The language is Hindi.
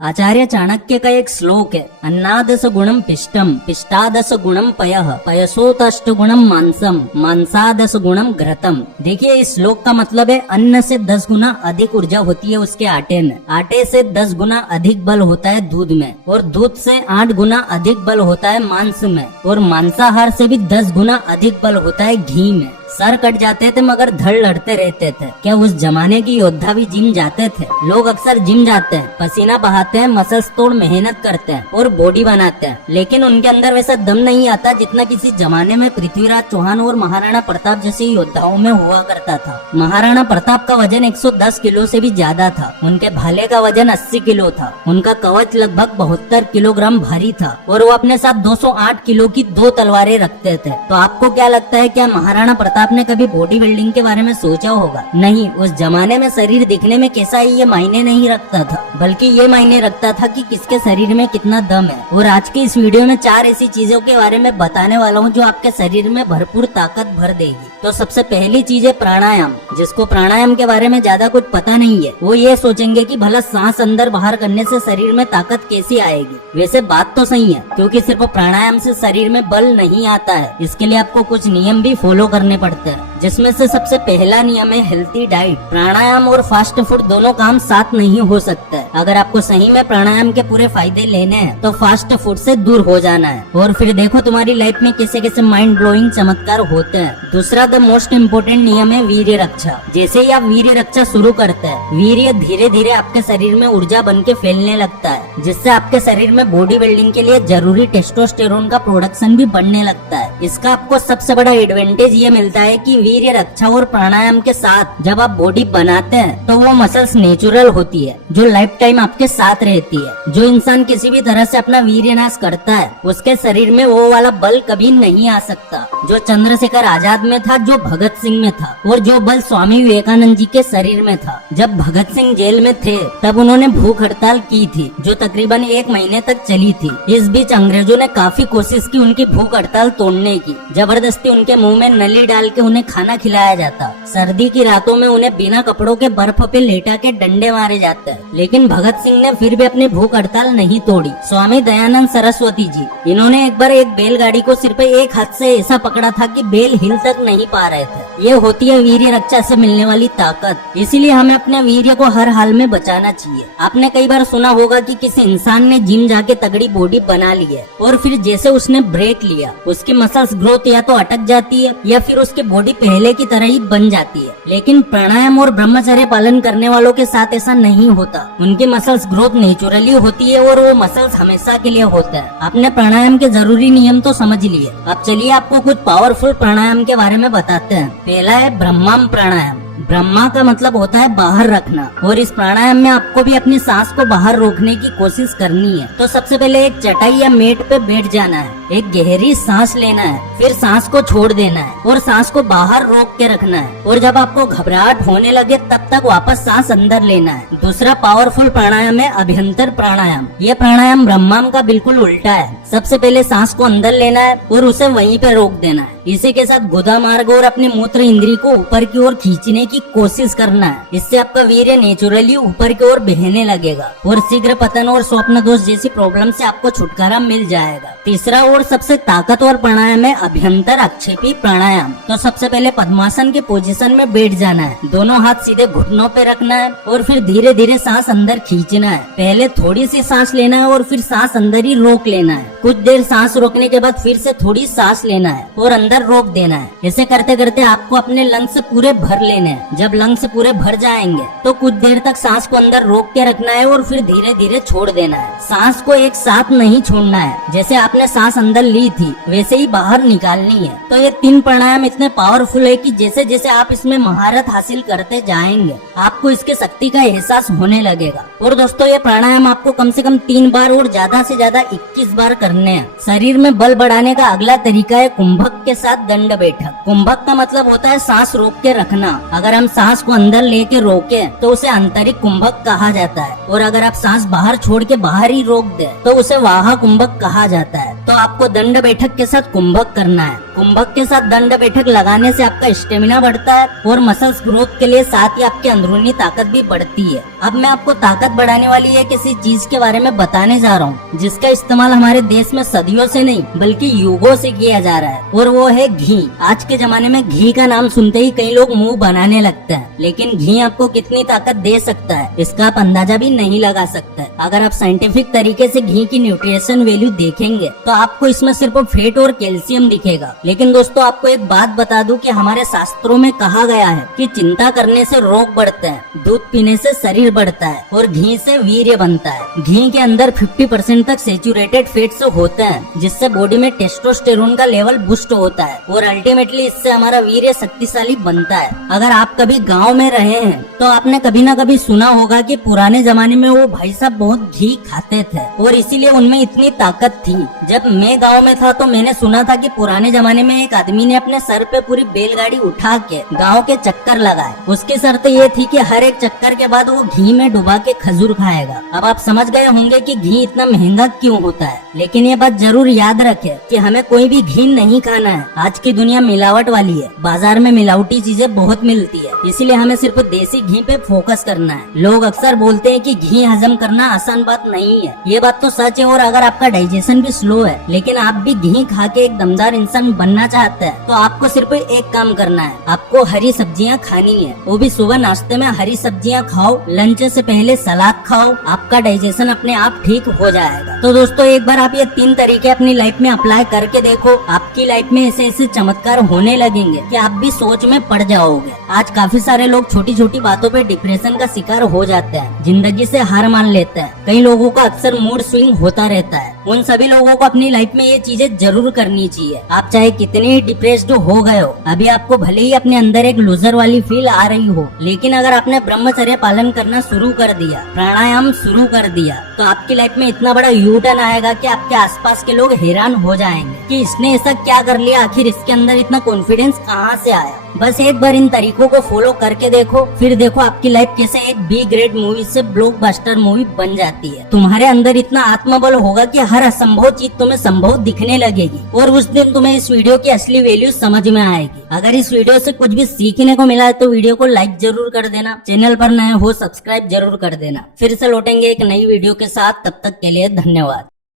आचार्य चाणक्य का एक श्लोक है, अन्नादस गुणम पिष्टम, पिष्टादस गुणम पयः, पयसोतष्ट गुणम मांसम, मांसादस गुणम घृतम। देखिए इस श्लोक का मतलब है अन्न से 10 गुना अधिक ऊर्जा होती है उसके आटे में, आटे से 10 गुना अधिक बल होता है दूध में, और दूध से 8 गुना अधिक बल होता है मांस में, और मांसाहार से भी 10 गुना अधिक बल होता है घी में। सर कट जाते थे मगर धड़ लड़ते रहते थे। क्या उस जमाने की योद्धा भी जिम जाते थे? लोग अक्सर जिम जाते हैं, पसीना बहाते हैं, मसल्स तोड़ मेहनत करते हैं और बॉडी बनाते हैं, लेकिन उनके अंदर वैसा दम नहीं आता जितना किसी जमाने में पृथ्वीराज चौहान और महाराणा प्रताप जैसे योद्धाओं में हुआ करता था। महाराणा प्रताप का वजन 110 किलो से भी ज्यादा था, उनके भाले का वजन 80 किलो था, उनका कवच लगभग 72 किलोग्राम भारी था, और वो अपने साथ 208 किलो की 2 तलवारें रखते थे। तो आपको क्या लगता है, क्या महाराणा प्रताप आपने कभी बॉडी बिल्डिंग के बारे में सोचा होगा? नहीं, उस जमाने में शरीर दिखने में कैसा है ये मायने नहीं रखता था, बल्कि ये मायने रखता था कि किसके शरीर में कितना दम है। और आज की इस वीडियो में 4 ऐसी चीजों के बारे में बताने वाला हूँ जो आपके शरीर में भरपूर ताकत भर देगी। तो सबसे पहली चीज है प्राणायाम। जिसको प्राणायाम के बारे में ज्यादा कुछ पता नहीं है वो ये सोचेंगे कि भला सांस अंदर बाहर करने से शरीर में ताकत कैसी आएगी। वैसे बात तो सही है, क्योंकि सिर्फ प्राणायाम से शरीर में बल नहीं आता है, इसके लिए आपको कुछ नियम भी फॉलो करने पड़ते हैं, जिसमें से सबसे पहला नियम है हेल्थी डाइट। प्राणायाम और फास्ट फूड दोनों काम साथ नहीं हो सकते। अगर आपको सही में प्राणायाम के पूरे फायदे लेने हैं तो फास्ट फूड से दूर हो जाना है, और फिर देखो तुम्हारी लाइफ में कैसे कैसे माइंड ब्लोइंग चमत्कार होते हैं। दूसरा द मोस्ट इम्पोर्टेंट नियम है वीर्य रक्षा। जैसे ही आप वीर्य रक्षा शुरू करते हैं, वीर्य धीरे धीरे आपके शरीर में ऊर्जा बन के फैलने लगता है, जिससे आपके शरीर में बॉडी बिल्डिंग के लिए जरूरी टेस्टोस्टेरोन का प्रोडक्शन भी बढ़ने लगता है। इसका आपको सबसे बड़ा एडवांटेज ये मिलता है कि वीर्य रक्षा और प्राणायाम के साथ जब आप बॉडी बनाते हैं तो वो मसल्स नेचुरल होती है, जो लाइफ टाइम आपके साथ रहती है। जो इंसान किसी भी तरह से अपना वीर्य नाश करता है उसके शरीर में वो वाला बल कभी नहीं आ सकता जो चंद्रशेखर आजाद में था, जो भगत सिंह में था, और जो बल स्वामी विवेकानंद जी के शरीर में था। जब भगत सिंह जेल में थे तब उन्होंने भूख हड़ताल की थी, जो तकरीबन 1 महीने तक चली थी। इस बीच अंग्रेजों ने काफी कोशिश की उनकी भूख हड़ताल तोड़ने की। जबरदस्ती उनके मुंह में नली डाल के उन्हें खाना खिलाया जाता। सर्दी की रातों में उन्हें बिना कपड़ों के बर्फ पे लेटा के डंडे मारे जाते हैं, लेकिन भगत सिंह ने फिर भी अपनी भूख हड़ताल नहीं तोड़ी। स्वामी दयानंद सरस्वती जी, इन्होंने एक बार एक बैलगाड़ी को सिर्फ एक हाथ से ऐसा पकड़ा था कि बैल हिल तक नहीं पा रहे थे। ये होती है वीर्य रक्षा से मिलने वाली ताकत। इसीलिए हमें अपने वीर्य को हर हाल में बचाना चाहिए। आपने कई बार सुना होगा कि किसी इंसान ने जिम जाके तगड़ी बॉडी बना ली है, और फिर जैसे उसने ब्रेक लिया उसकी मसल्स ग्रोथ या तो अटक जाती है या फिर उसकी बॉडी पहले की तरह ही बन जाती है। लेकिन प्राणायाम और ब्रह्मचर्य पालन करने वालों के साथ ऐसा नहीं होता। उनकी मसल्स ग्रोथ नेचुरली होती है और वो मसल्स हमेशा के लिए होता है। आपने प्राणायाम के जरूरी नियम तो समझ लिए, अब चलिए आपको कुछ पावरफुल प्राणायाम के बारे में बताते हैं। पहला है ब्रह्माम प्राणायाम। ब्रह्मा का मतलब होता है बाहर रखना, और इस प्राणायाम में आपको भी अपनी सांस को बाहर रोकने की कोशिश करनी है। तो सबसे पहले एक चटाई या मेट पे बैठ जाना है, एक गहरी सांस लेना है, फिर सांस को छोड़ देना है और सांस को बाहर रोक के रखना है, और जब आपको घबराहट होने लगे तब तक वापस सांस अंदर लेना है। दूसरा पावरफुल प्राणायाम है अभ्यंतर प्राणायाम। ये प्राणायाम ब्रह्माम का बिल्कुल उल्टा है। सबसे पहले सांस को अंदर लेना है और उसे वहीं पे रोक देना है। इसी के साथ गुदा मार्ग और अपने मूत्र इंद्री को ऊपर की ओर खींचने की कोशिश करना है। इससे आपका वीर्य नेचुरली ऊपर की ओर बहने लगेगा और शीघ्र पतन और स्वप्न दोष जैसी प्रॉब्लम से आपको छुटकारा मिल जाएगा। तीसरा और सबसे ताकतवर प्राणायाम है अभ्यंतर आक्षेपी प्राणायाम। तो सबसे पहले पद्मासन के पोजीशन में बैठ जाना है, दोनों हाथ सीधे घुटनों पे रखना है और फिर धीरे धीरे सांस अंदर खींचना है। पहले थोड़ी सी सांस लेना है और फिर सांस अंदर ही रोक लेना है। कुछ देर सांस रोकने के बाद फिर से थोड़ी सांस लेना है और अंदर रोक देना है। ऐसे करते करते आपको अपने लंग्स पूरे भर लेने हैं। जब लंग्स पूरे भर जाएंगे तो कुछ देर तक सांस को अंदर रोक के रखना है और फिर धीरे धीरे छोड़ देना है। सांस को एक साथ नहीं छोड़ना है, जैसे आपने सांस अंदर ली थी वैसे ही बाहर निकालनी है। तो ये 3 प्राणायाम इतने पावरफुल है कि जैसे जैसे आप इसमें महारत हासिल करते जाएंगे आपको इसके शक्ति का एहसास होने लगेगा। और दोस्तों ये प्राणायाम आपको कम से कम 3 बार और ज्यादा से ज्यादा 21 बार करने हैं। शरीर में बल बढ़ाने का अगला तरीका है कुंभक के साथ दंड बैठक। कुंभक का मतलब होता है सांस रोक के रखना। अगर हम सांस को अंदर लेके रोके तो उसे आंतरिक कुंभक कहा जाता है, और अगर आप सांस बाहर छोड़ के बाहर ही रोक दे तो उसे वाहा कुंभक कहा जाता है। तो तो आपको दंड बैठक के साथ कुंभक करना है। कुंभक के साथ दंड बैठक लगाने से आपका स्टेमिना बढ़ता है और मसल्स ग्रोथ के लिए साथ ही आपकी अंदरूनी ताकत भी बढ़ती है। अब मैं आपको ताकत बढ़ाने वाली है किसी चीज के बारे में बताने जा रहा हूँ जिसका इस्तेमाल हमारे देश में सदियों से नहीं बल्कि युगों से किया जा रहा है, और वो है घी। आज के जमाने में घी का नाम सुनते ही कई लोग मुंह बनाने लगते हैं, लेकिन घी आपको कितनी ताकत दे सकता है इसका आप अंदाजा भी नहीं लगा सकते। अगर आप साइंटिफिक तरीके से घी की न्यूट्रिशन वैल्यू देखेंगे तो आपको इसमें सिर्फ फैट और कैल्शियम दिखेगा। लेकिन दोस्तों आपको एक बात बता दूं कि हमारे शास्त्रों में कहा गया है कि चिंता करने से रोग बढ़ते हैं, दूध पीने से शरीर बढ़ता है और घी से वीर्य बनता है। घी के अंदर 50% तक सेचुरेटेड फैट्स होते हैं जिससे बॉडी में टेस्टोस्टेरोन का लेवल बूस्ट होता है और अल्टीमेटली इससे हमारा वीर्य शक्तिशाली बनता है। अगर आप कभी गाँव में रहे हैं तो आपने कभी ना कभी सुना होगा कि पुराने जमाने में वो भाई साहब बहुत घी खाते थे और इसीलिए उनमें इतनी ताकत थी। जब मैं गाँव में था तो मैंने सुना था कि पुराने जमाने में एक आदमी ने अपने सर पे पूरी बैलगाड़ी उठा के गांव के चक्कर लगाए। उसकी शर्त ये थी कि हर एक चक्कर के बाद वो घी में डुबा के खजूर खाएगा। अब आप समझ गए होंगे कि घी इतना महंगा क्यों होता है, लेकिन ये बात जरूर याद रखें कि हमें कोई भी घी नहीं खाना है। आज की दुनिया मिलावट वाली है, बाजार में मिलावटी चीजें बहुत मिलती है, इसलिए हमें सिर्फ देसी घी पे फोकस करना है। लोग अक्सर बोलते हैं कि घी हजम करना आसान बात नहीं है, ये बात तो सच है। और अगर आपका डाइजेशन भी स्लो है लेकिन आप भी घी खा के एक दमदार इंसान बनना चाहते हैं तो आपको सिर्फ एक काम करना है, आपको हरी सब्जियां खानी है। वो भी सुबह नाश्ते में हरी सब्जियां खाओ, लंच से पहले सलाद खाओ, आपका डाइजेशन अपने आप ठीक हो जाएगा। तो दोस्तों एक बार आप ये 3 तरीके अपनी लाइफ में अप्लाई करके देखो, आपकी लाइफ में ऐसे ऐसे चमत्कार होने लगेंगे कि आप भी सोच में पड़ जाओगे। आज काफी सारे लोग छोटी छोटी बातों पे डिप्रेशन का शिकार हो जाते हैं, जिंदगी से हार मान लेते हैं। कई लोगों का अक्सर मूड स्विंग होता रहता है। उन सभी लोगों को अपनी लाइफ में ये चीजें जरूर करनी चाहिए। आप चाहे कितने ही डिप्रेस्ड हो गए हो, अभी आपको भले ही अपने अंदर एक लूजर वाली फील आ रही हो, लेकिन अगर आपने ब्रह्मचर्य पालन करना शुरू कर दिया, प्राणायाम शुरू कर दिया, तो आपकी लाइफ में इतना बड़ा यू टर्न आएगा कि आपके आसपास के लोग हैरान हो जाएंगे कि इसने ऐसा क्या कर लिया, आखिर इसके अंदर इतना कॉन्फिडेंस कहाँ से आया। बस एक बार इन तरीकों को फॉलो करके देखो, फिर देखो आपकी लाइफ कैसे एक बी ग्रेड मूवी से ब्लॉकबस्टर मूवी बन जाती है। तुम्हारे अंदर इतना आत्मबल होगा कि हर असंभव चीज तुम्हें संभव दिखने लगेगी और उस दिन तुम्हें इस वीडियो की असली वैल्यू समझ में आएगी। अगर इस वीडियो से कुछ भी सीखने को मिला है तो वीडियो को लाइक जरूर कर देना, चैनल पर नए हो सब्सक्राइब जरूर कर देना। फिर से लौटेंगे एक नई वीडियो के साथ, तब तक के लिए धन्यवाद।